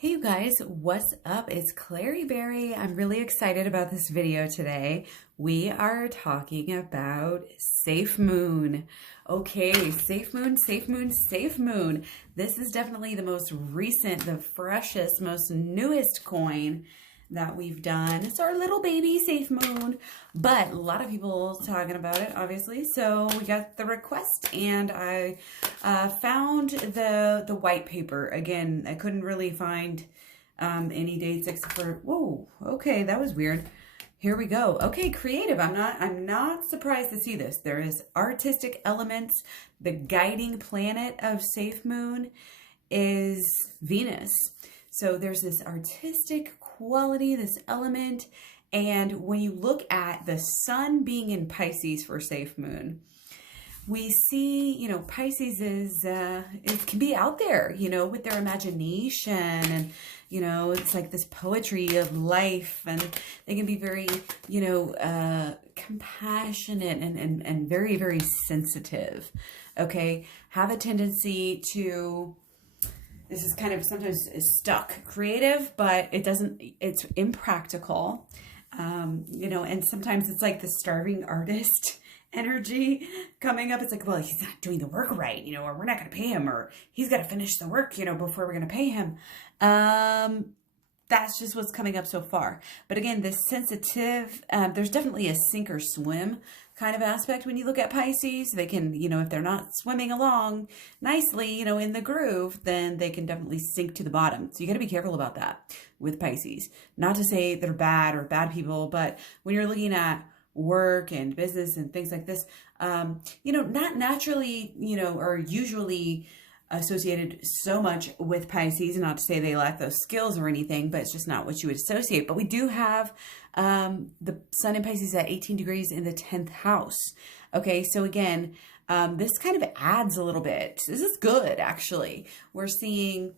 Hey you guys, what's up? It's Clary Berry. I'm really excited about this video today. We are talking about Safemoon. Okay, Safemoon. This is definitely the most recent, the freshest, most newest coin that we've done. It's our little baby Safemoon, but a lot of people talking about it, obviously. So we got the request, and I found the white paper. Again, I couldn't really find any dates except for, whoa, okay, that was weird. Here we go. Okay, creative. I'm not surprised to see this. There is artistic elements. The guiding planet of Safemoon is Venus. So there's this artistic quality, this element. And when you look at the sun being in Pisces for Safemoon, we see, Pisces is, it can be out there, with their imagination, and, it's like this poetry of life, and they can be very, compassionate and very, very sensitive, okay? Have a tendency to, this is kind of sometimes stuck creative, but it's impractical, and sometimes it's like the starving artist energy coming up. It's like, well, he's not doing the work right, or we're not going to pay him, or he's got to finish the work, before we're going to pay him. That's just what's coming up so far. But again, this sensitive, there's definitely a sink or swim kind of aspect when you look at Pisces. They can, if they're not swimming along nicely, in the groove, then they can definitely sink to the bottom. So you got to be careful about that with Pisces. Not to say they're bad or bad people, but when you're looking at work and business and things like this, not naturally, or usually associated so much with Pisces. Not to say they lack those skills or anything, but it's just not what you would associate. But we do have the sun in Pisces at 18 degrees in the 10th house. Okay, so again, this kind of adds a little bit. This is good, actually. We're seeing,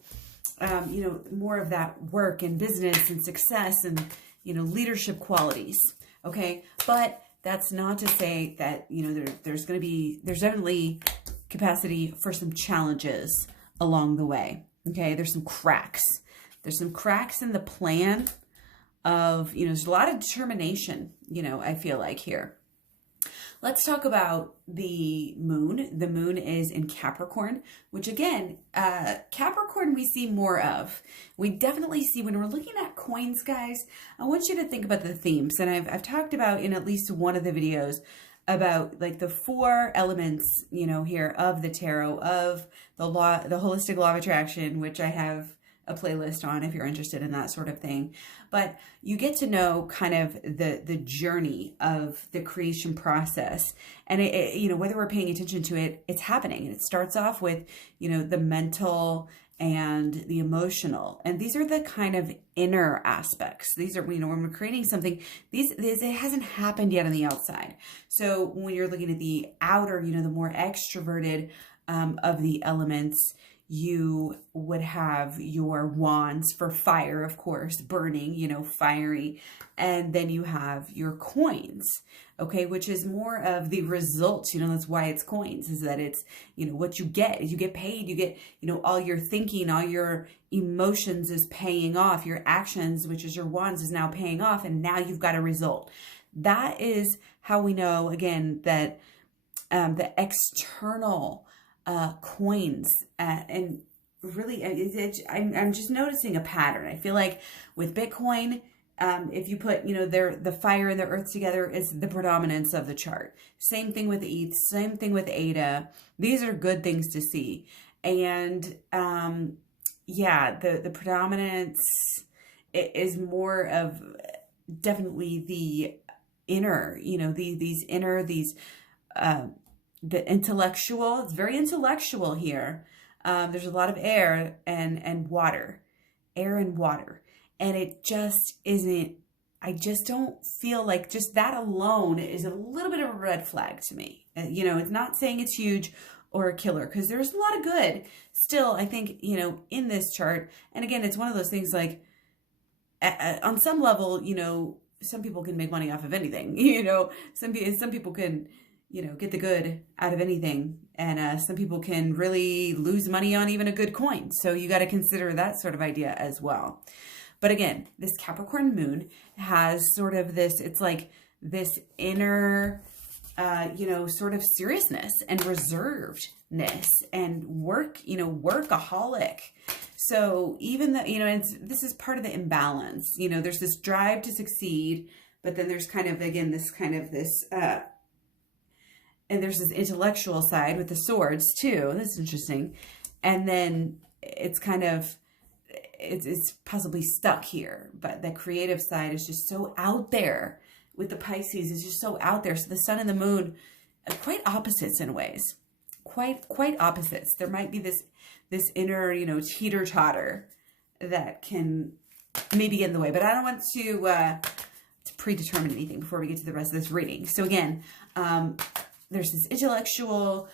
more of that work and business and success and, leadership qualities. Okay, but that's not to say that, there's definitely capacity for some challenges along the way. Okay, there's some cracks. There's some cracks in the plan of, there's a lot of determination, I feel like here. Let's talk about the moon. The moon is in Capricorn, which again, Capricorn we see more of. We definitely see when we're looking at coins, guys, I want you to think about the themes. And I've talked about in at least one of the videos about like the four elements, here of the tarot, of the holistic law of attraction, which I have a playlist on if you're interested in that sort of thing. But you get to know kind of the journey of the creation process, and it whether we're paying attention to it, it's happening. And it starts off with, the mental and the emotional, and these are the kind of inner aspects. These are, when we're creating something, it hasn't happened yet on the outside. So when you're looking at the outer, the more extroverted of the elements, you would have your wands for fire, of course, burning, fiery. And then you have your coins, okay, which is more of the results, that's why it's coins, is that it's, what you get. You get paid, you get, all your thinking, all your emotions is paying off. Your actions, which is your wands, is now paying off. And now you've got a result. That is how we know, again, that the external coins, and really I'm just noticing a pattern. I feel like with Bitcoin, if you put the fire and the earth together, is the predominance of the chart. Same thing with ETH, same thing with ADA. These are good things to see. And yeah, the predominance is more of definitely the inner, the intellectual. It's very intellectual here. There's a lot of air and water, and it just isn't. I just don't feel like just that alone is a little bit of a red flag to me. It's not saying it's huge or a killer, because there's a lot of good still, I think, in this chart. And again, it's one of those things like on some level, some people can make money off of anything. Some people can, get the good out of anything. And some people can really lose money on even a good coin. So you got to consider that sort of idea as well. But again, this Capricorn moon has sort of this, it's like this inner, sort of seriousness and reservedness and workaholic. So even though, this is part of the imbalance, there's this drive to succeed, but then there's kind of, again, and there's this intellectual side with the swords too. That's interesting. And then it's kind of, it's possibly stuck here, but the creative side is just so out there with the Pisces. It's just so out there. So the sun and the moon are quite opposites in ways, quite opposites. There might be this inner, teeter totter that can maybe get in the way, but I don't want to predetermine anything before we get to the rest of this reading. So again, there's this intellectual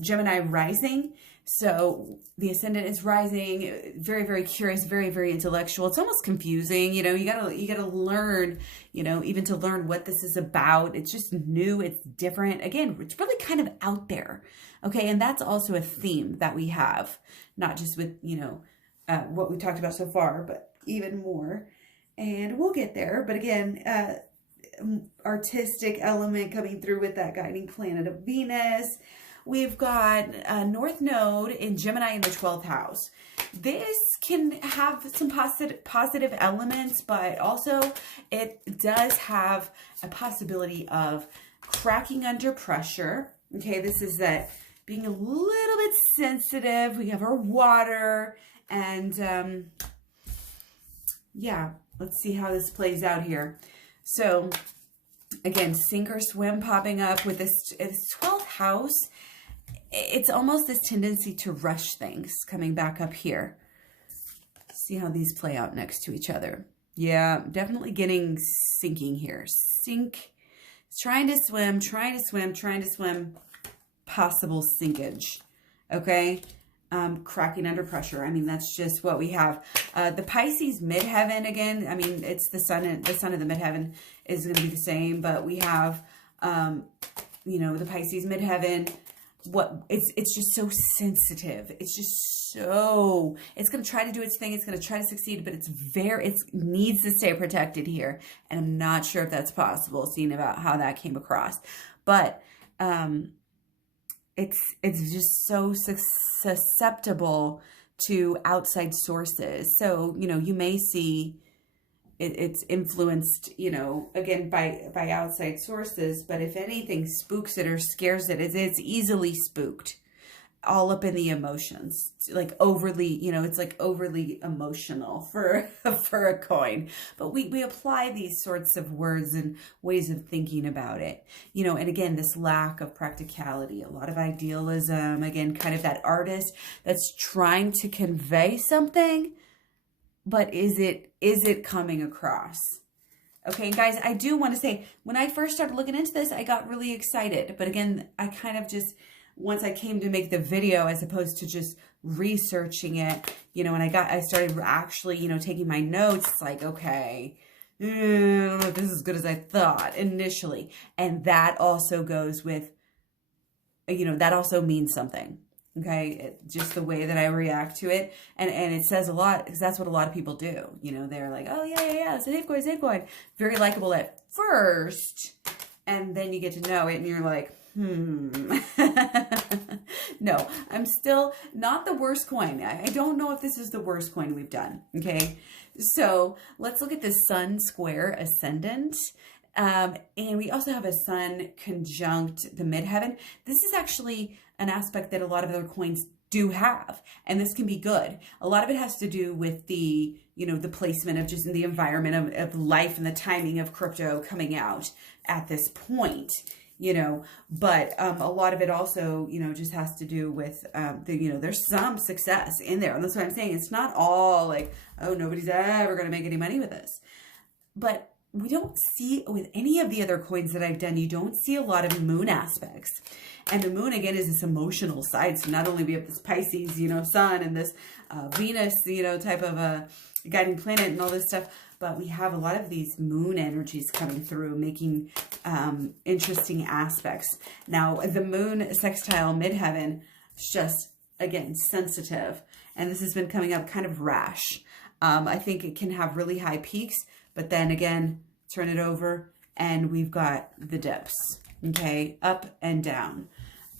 Gemini rising. So the ascendant is rising, very, very curious, very, very intellectual. It's almost confusing. You gotta learn, even to learn what this is about. It's just new. It's different. Again, it's really kind of out there. Okay. And that's also a theme that we have, not just with, what we talked about so far, but even more. And we'll get there. But again, artistic element coming through with that guiding planet of Venus. We've got a North Node in Gemini in the 12th house. This can have some positive elements, but also it does have a possibility of cracking under pressure. Okay, this is that being a little bit sensitive. We have our water, and yeah, let's see how this plays out here. So again, sink or swim popping up with this 12th house. It's almost this tendency to rush things coming back up here. See how these play out next to each other. Yeah, definitely getting sinking here. Sink, trying to swim, possible sinkage. Okay, cracking under pressure. I mean, that's just what we have. The Pisces midheaven, again, I mean, it's the sun of the midheaven is going to be the same, but we have, the Pisces midheaven. It's just so sensitive. It's just so, it's going to try to do its thing. It's going to try to succeed, but it needs to stay protected here. And I'm not sure if that's possible, seeing about how that came across, but, it's just so susceptible to outside sources. So, you may see it's influenced, again, by outside sources. But if anything spooks it or scares it, it's easily spooked, all up in the emotions, like overly, it's like overly emotional for a coin. But we apply these sorts of words and ways of thinking about it, and again, this lack of practicality, a lot of idealism, again, kind of that artist that's trying to convey something, but is it coming across? Okay, guys, I do want to say, when I first started looking into this, I got really excited. But again, I kind of just, once I came to make the video, as opposed to just researching it, and I started actually, taking my notes, it's like, okay, I don't know if this is as good as I thought initially. And that also goes with, that also means something. Okay, just the way that I react to it. And it says a lot, because that's what a lot of people do. They're like, oh, yeah, it's a safe coin. Very likable at first. And then you get to know it and you're like, No, I'm still not the worst coin. I don't know if this is the worst coin we've done. Okay, so let's look at the Sun square ascendant. And we also have a sun conjunct the midheaven. This is actually an aspect that a lot of other coins do have, and this can be good. A lot of it has to do with the, the placement of just in the environment of life and the timing of crypto coming out at this point, but a lot of it also, just has to do with, there's some success in there. And that's what I'm saying. It's not all like, oh, nobody's ever going to make any money with this. But we don't see, with any of the other coins that I've done, you don't see a lot of moon aspects. And the moon, again, is this emotional side. So not only we have this Pisces, sun, and this Venus, type of a guiding planet and all this stuff, but we have a lot of these moon energies coming through, making interesting aspects. Now, the moon sextile midheaven is just, again, sensitive. And this has been coming up kind of rash. I think it can have really high peaks, but then again, turn it over and we've got the dips, okay? Up and down.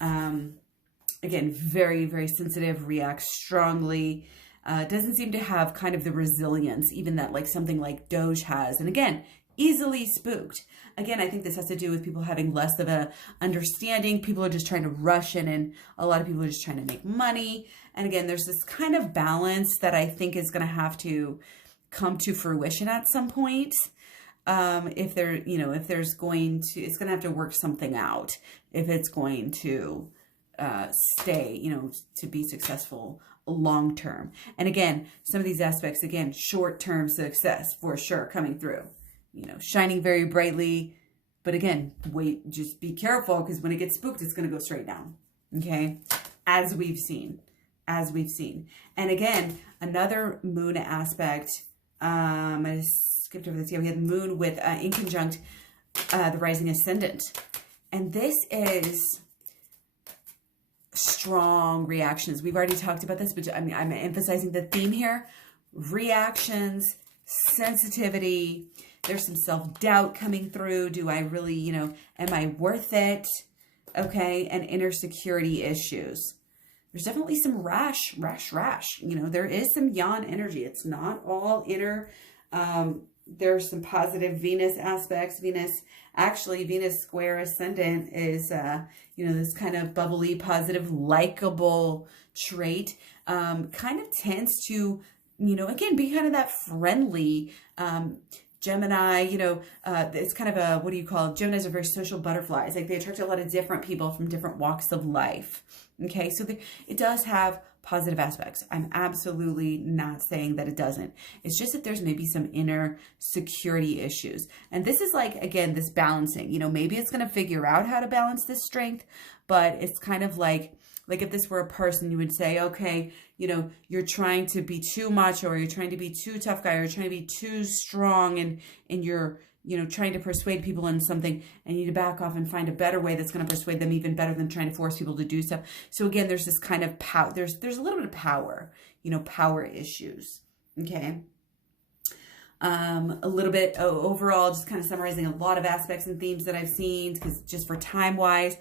Again, very, very sensitive, reacts strongly. Doesn't seem to have kind of the resilience, even that like something like Doge has. And again, easily spooked. Again, I think this has to do with people having less of a understanding. People are just trying to rush in, and a lot of people are just trying to make money. And again, there's this kind of balance that I think is going to have to come to fruition at some point. If there, if there's going to, it's going to have to work something out if it's going to stay, to be successful long term. And again, some of these aspects, again, short term success for sure coming through, shining very brightly. But again, wait, just be careful, because when it gets spooked, it's going to go straight down. Okay. As we've seen. And again, another moon aspect, I skipped over this. Yeah, we had moon with in conjunct the rising ascendant. And this is strong reactions. We've already talked about this, but I'm emphasizing the theme here. Reactions, sensitivity. There's some self-doubt coming through. Do I really, am I worth it? Okay. And inner security issues. There's definitely some rash. There is some yang energy. It's not all inner. There's some positive Venus aspects. Venus square ascendant is, this kind of bubbly, positive, likable trait. Kind of tends to, again, be kind of that friendly, Gemini, it's kind of a, Geminis are very social butterflies. Like, they attract a lot of different people from different walks of life. Okay. So it does have positive aspects. I'm absolutely not saying that it doesn't. It's just that there's maybe some inner security issues. And this is like, again, this balancing, maybe it's going to figure out how to balance this strength, but it's kind of like if this were a person, you would say, okay, you're trying to be too much, or you're trying to be too tough guy, or you're trying to be too strong, and you're, trying to persuade people in something, and you need to back off and find a better way that's going to persuade them even better than trying to force people to do stuff. So again, there's this kind of power, there's a little bit of power, power issues. Okay. A little bit overall, just kind of summarizing a lot of aspects and themes that I've seen, because just for time wise,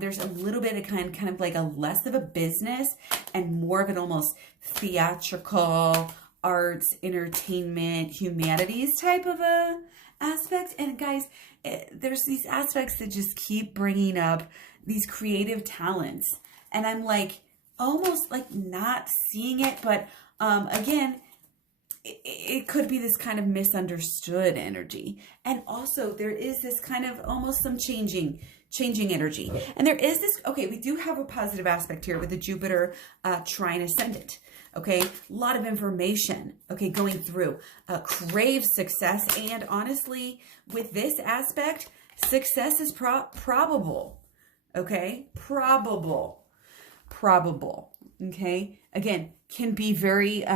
there's a little bit of kind of like a less of a business and more of an almost theatrical, arts, entertainment, humanities type of a aspect. And guys, there's these aspects that just keep bringing up these creative talents. And I'm like, almost like not seeing it, but again, it could be this kind of misunderstood energy. And also there is this kind of almost some changing energy. And there is this, okay, we do have a positive aspect here with the Jupiter trine ascendant. Okay, a lot of information, okay, going through, crave success. And honestly, with this aspect, success is probable, okay, probable, okay. Again, can be very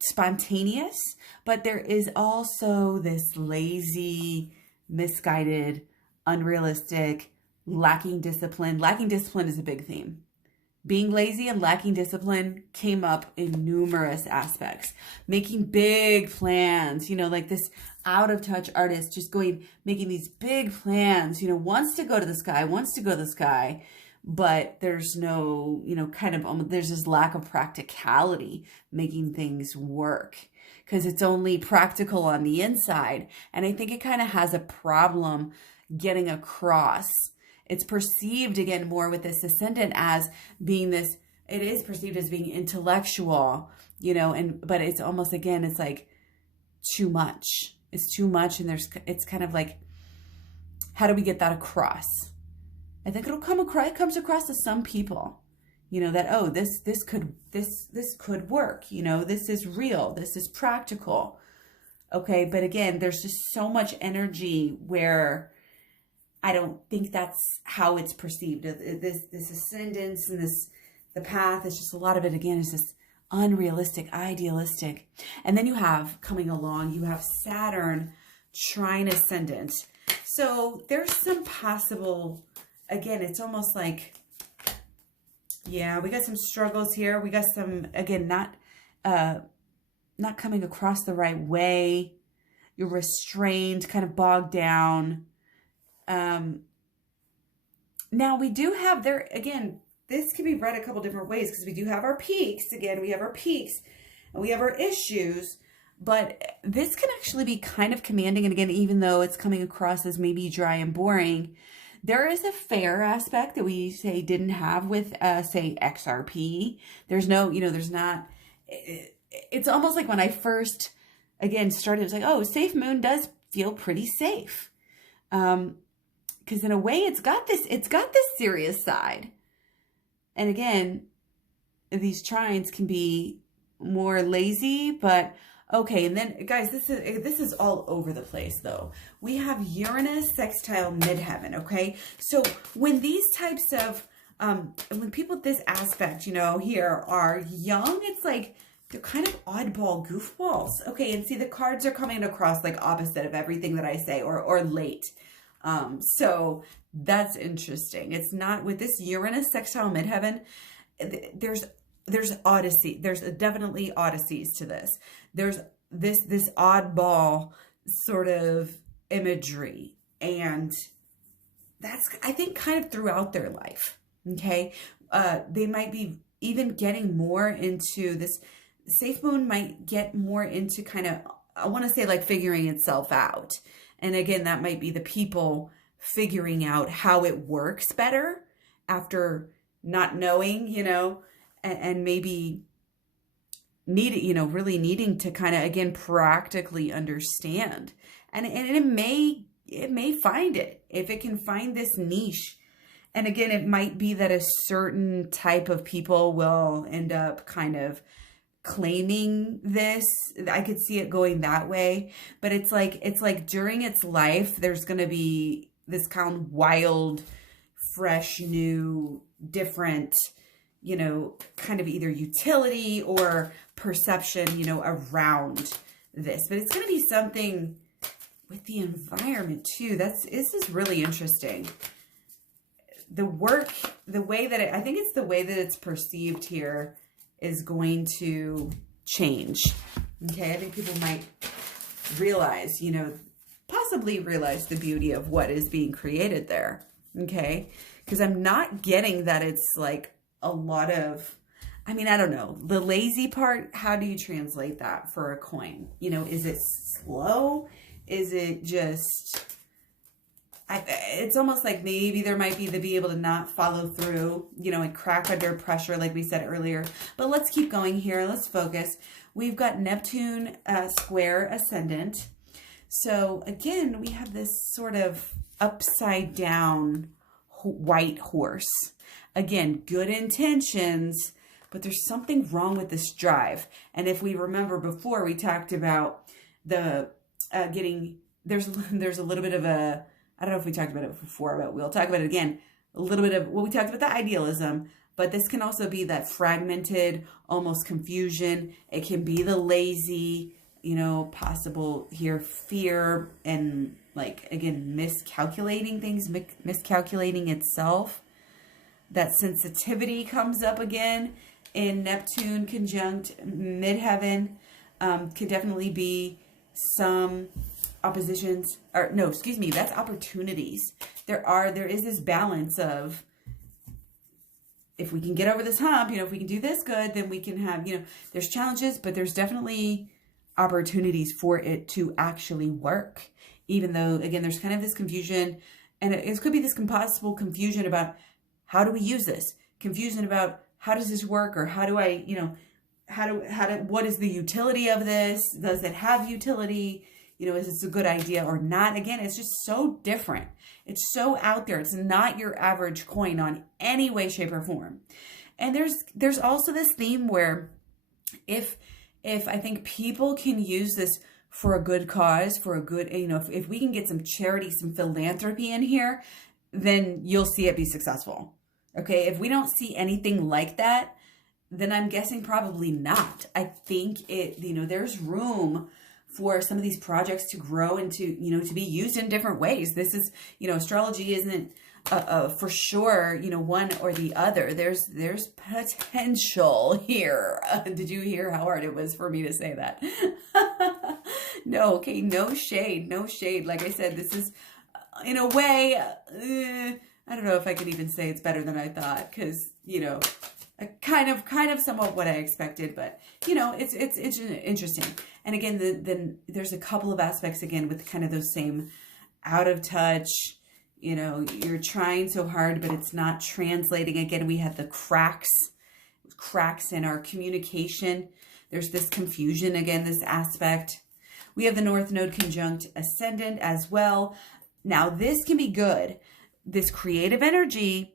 spontaneous, but there is also this lazy, misguided, unrealistic, lacking discipline. Lacking discipline is a big theme. Being lazy and lacking discipline came up in numerous aspects. Making big plans, like this out of touch artist just making these big plans, wants to go to the sky, but there's no, there's this lack of practicality making things work, because it's only practical on the inside. And I think it kind of has a problem getting across. It's perceived, again, more with this ascendant as being this, it is perceived as being intellectual, but it's almost, again, it's like too much. It's too much. And it's kind of like, how do we get that across? I think it comes across to some people, that, oh, this could work, this is real, this is practical. Okay. But again, there's just so much energy where I don't think that's how it's perceived. This ascendance and the path is just, a lot of it, again, is just unrealistic, idealistic. And then you have coming along, you have Saturn trine ascendant. So there's some possible, again, it's almost like, yeah, we got some struggles here. We got some, again, not coming across the right way. You're restrained, kind of bogged down. Now we do have there, again, this can be read a couple different ways because we do have our peaks. Again, we have our peaks and we have our issues, but this can actually be kind of commanding. And again, even though it's coming across as maybe dry and boring, there is a fair aspect that we say didn't have with, say, XRP. There's no, there's not, it's almost like when I first, again, started, it was like, oh, Safemoon does feel pretty safe. Because in a way, it's got this serious side. And again, these trines can be more lazy, but okay. And then, guys, this is all over the place, though. We have Uranus sextile midheaven. Okay, so when these types of when people with this aspect, here are young, it's like they're kind of oddball goofballs. Okay, and see the cards are coming across like opposite of everything that I say, or late. So that's interesting. It's not with this Uranus sextile midheaven. There's odyssey. There's definitely odysseys to this. There's this oddball sort of imagery, and that's, I think, kind of throughout their life. Okay. They might be even getting more into this. Safemoon might get more into kind of, I want to say, like figuring itself out. And again, that might be the people figuring out how it works better after not knowing, and maybe needing, really needing to kind of, again, practically understand. And it may find it if it can find this niche. And again, it might be that a certain type of people will end up kind of claiming this. I could see it going that way, but it's like during its life, there's going to be this kind of wild, fresh, new, different, kind of either utility or perception, around this, but it's going to be something with the environment too. This is really interesting. The way that I think it's the way that it's perceived here is going to change. Okay, I think people might realize, possibly realize the beauty of what is being created there. Okay, because I'm not getting that it's like a lot of, I don't know, the lazy part. How do you translate that for a coin? Is it slow? Is it just, it's almost like maybe there might be able to not follow through, and crack under pressure, like we said earlier. But let's keep going here. Let's focus. We've got Neptune square ascendant. So again, we have this sort of upside down white horse. Again, good intentions, but there's something wrong with this drive. And if we remember before, we talked about the there's a little bit of a, I don't know if we talked about it before, but we'll talk about it again. A little bit of, well, we talked about the idealism, but this can also be that fragmented, almost confusion. It can be the lazy, possible here, fear, and like, again, miscalculating things, miscalculating itself. That sensitivity comes up again in Neptune conjunct midheaven. Could definitely be some oppositions, or no, excuse me, that's opportunities. There is this balance of, if we can get over this hump, if we can do this good, then we can have, there's challenges, but there's definitely opportunities for it to actually work. Even though, again, there's kind of this confusion, and it could be this possible confusion about how do we use this? Confusion about how does this work, or how do I, what is the utility of this? Does it have utility? Is this a good idea or not? Again, it's just so different. It's so out there. It's not your average coin on any way, shape, or form. And there's also this theme where if I think people can use this for a good cause, for a good, if we can get some charity, some philanthropy in here, then you'll see it be successful. Okay. If we don't see anything like that, then I'm guessing probably not. I think there's room for some of these projects to grow and to be used in different ways. This is, astrology isn't for sure, one or the other. There's potential here. Did you hear how hard it was for me to say that? No, okay, no shade, no shade. Like I said, this is, in a way, I don't know if I could even say it's better than I thought, because, kind of somewhat what I expected, but, it's interesting. And again, then there's a couple of aspects, again, with kind of those same out of touch, you're trying so hard, but it's not translating. Again, we had the cracks in our communication. There's this confusion, again, this aspect. We have the North Node conjunct ascendant as well. Now, this can be good. This creative energy,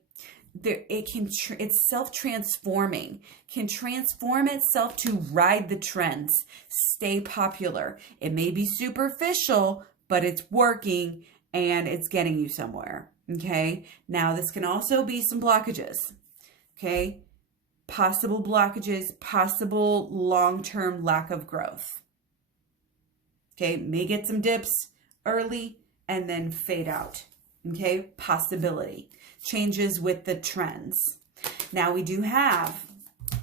it's self-transforming, can transform itself to ride the trends, stay popular. It may be superficial, but it's working and it's getting you somewhere. Okay. Now, this can also be some blockages. Okay. Possible blockages, possible long-term lack of growth. Okay, may get some dips early and then fade out. Okay, possibility. Changes with the trends. Now we do have,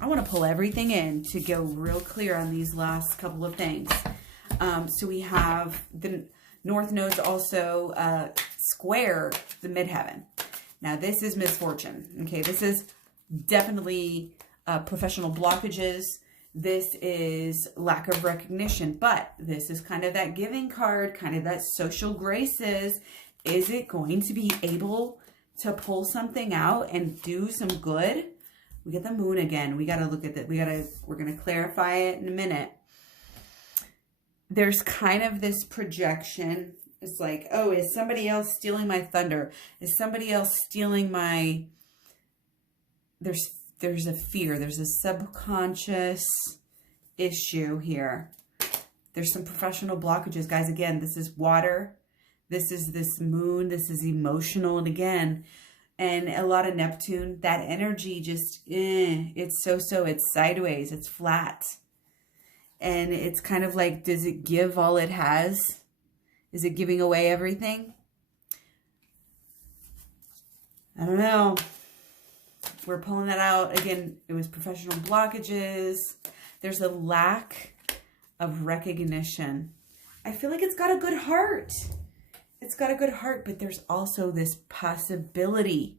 I want to pull everything in to go real clear on these last couple of things. So we have the North Nodes also square the midheaven. Now this is misfortune. Okay, this is definitely professional blockages. This is lack of recognition, but this is kind of that giving card, kind of that social graces. Is it going to be able to pull something out and do some good? We get the moon again. We got to look at that. We're going to clarify it in a minute. There's kind of this projection. It's like, oh, is somebody else stealing my thunder? Is somebody else stealing my, there's a fear. There's a subconscious issue here. There's some professional blockages. Guys, again, this is water. This is this moon. This is emotional. And again, and a lot of Neptune, that energy just, it's so-so. It's sideways. It's flat. And it's kind of like, does it give all it has? Is it giving away everything? I don't know. We're pulling that out. Again, it was professional blockages. There's a lack of recognition. I feel like it's got a good heart. It's got a good heart, but there's also this possibility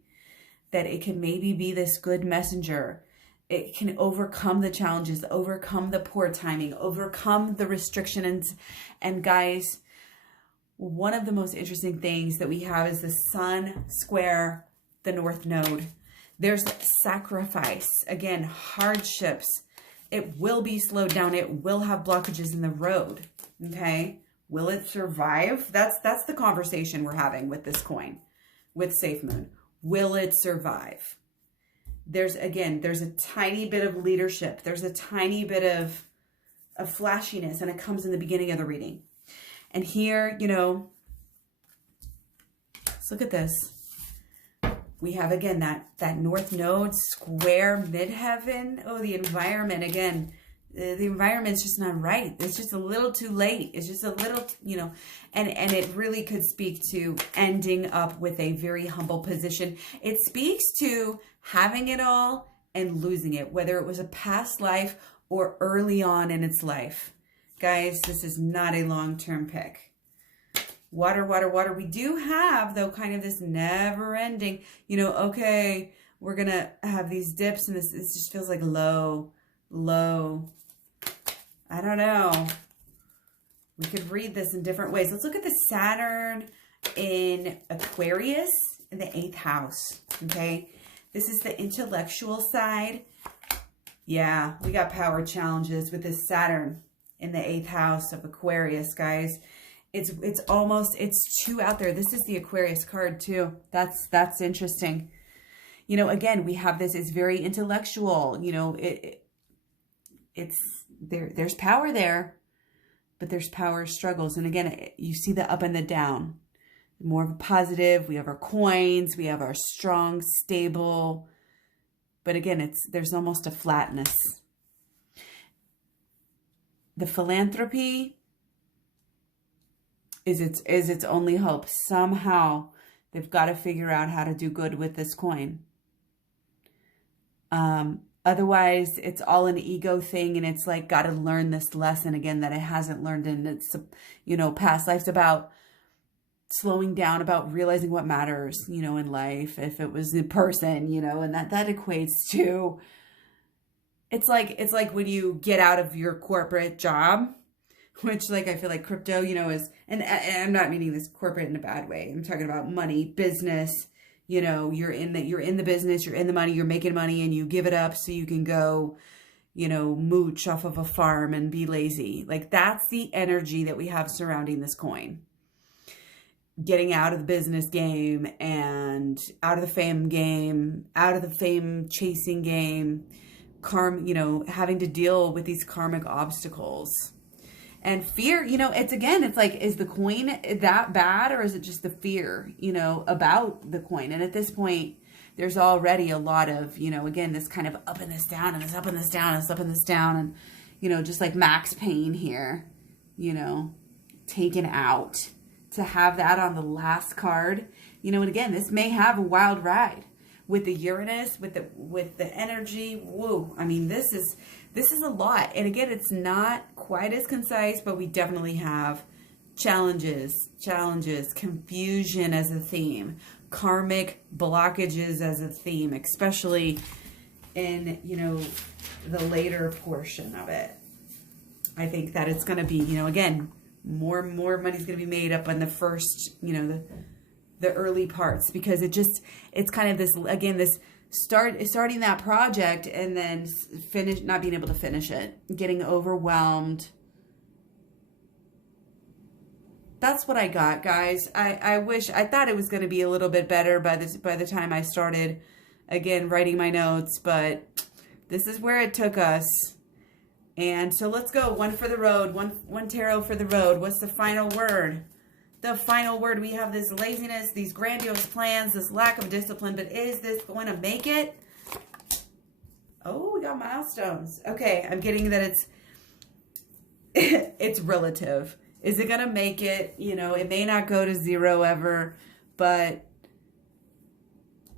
that it can maybe be this good messenger. It can overcome the challenges, overcome the poor timing, overcome the restrictions. And guys, one of the most interesting things that we have is the sun square the North Node. There's sacrifice, again, hardships. It will be slowed down. It will have blockages in the road, okay? Will it survive? That's the conversation we're having with this coin, with Safemoon. Will it survive? There's a tiny bit of leadership. There's a tiny bit of flashiness, and it comes in the beginning of the reading. And here, let's look at this. We have, again, that North Node square midheaven. Oh, the environment, again, the environment's just not right. It's just a little too late. It's just a little, and it really could speak to ending up with a very humble position. It speaks to having it all and losing it, whether it was a past life or early on in its life. Guys, this is not a long-term pick. Water, water, water. We do have, though, kind of this never-ending, okay, we're going to have these dips, and this just feels like low. I don't know. We could read this in different ways. Let's look at the Saturn in Aquarius in the 8th house, okay? This is the intellectual side. Yeah, we got power challenges with this Saturn in the 8th house of Aquarius, guys. It's too out there. This is the Aquarius card too. That's interesting. Again, we have this, it's very intellectual, there's power there, but there's power struggles. And again, you see the up and the down, more of a positive. We have our coins, we have our strong, stable, But again, there's almost a flatness. The philanthropy is its only hope. Somehow they've got to figure out how to do good with this coin. Otherwise, it's all an ego thing, and it's like got to learn this lesson again that it hasn't learned in its, past lives, about slowing down, about realizing what matters, in life. If it was a person, and that equates to, it's like when you get out of your corporate job, which, like, I feel like crypto, is, and I'm not meaning this corporate in a bad way. I'm talking about money, business. You're in the business, you're in the money, you're making money, and you give it up so you can go, mooch off of a farm and be lazy. Like, that's the energy that we have surrounding this coin. Getting out of the business game and out of the fame game, out of the fame chasing game, having to deal with these karmic obstacles. And fear, it's like, is the coin that bad, or is it just the fear, about the coin? And at this point, there's already a lot of, again, this kind of up and this down, and this up and this down, and this up and this down. And, just like max pain here, taken out. To have that on the last card, and again, this may have a wild ride with the Uranus, with the energy. Woo. I mean, this is a lot. And again, it's not quite as concise, but we definitely have challenges, confusion as a theme, karmic blockages as a theme, especially in, the later portion of it. I think that it's going to be, again, more money's going to be made up on the first, the early parts, because it's kind of this, again, this starting that project and then not being able to finish it, getting overwhelmed. That's what I got, guys. I thought it was going to be a little bit better by the time I started, again, writing my notes, but this is where it took us. And so let's go. One for the road. One tarot for the road. What's the final word? The final word. We have this laziness, these grandiose plans, this lack of discipline. But is this going to make it? Oh, we got milestones. Okay, I'm getting that it's relative. Is it going to make it? It may not go to 0 ever, but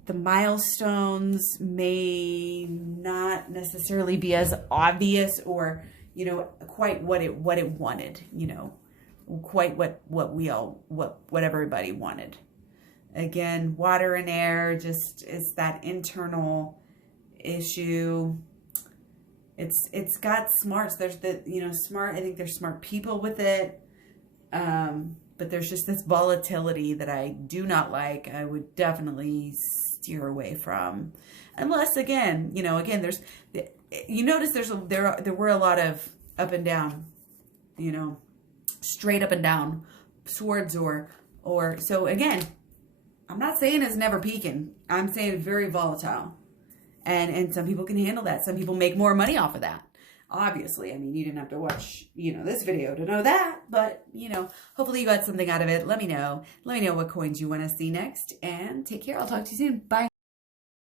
the milestones may not necessarily be as obvious, or, quite what it wanted, quite what everybody wanted. Again, water and air, just is that internal issue. It's got smarts. There's the, smart, I think there's smart people with it. But there's just this volatility that I do not like. I would definitely steer away from, unless again, there's, you notice there were a lot of up and down, straight up and down swords, or so again, I'm not saying it's never peaking. I'm saying very volatile, and some people can handle that. Some people make more money off of that. Obviously, I mean, you didn't have to watch, this video to know that, but, hopefully you got something out of it. Let me know. Let me know what coins you want to see next, and take care. I'll talk to you soon. Bye.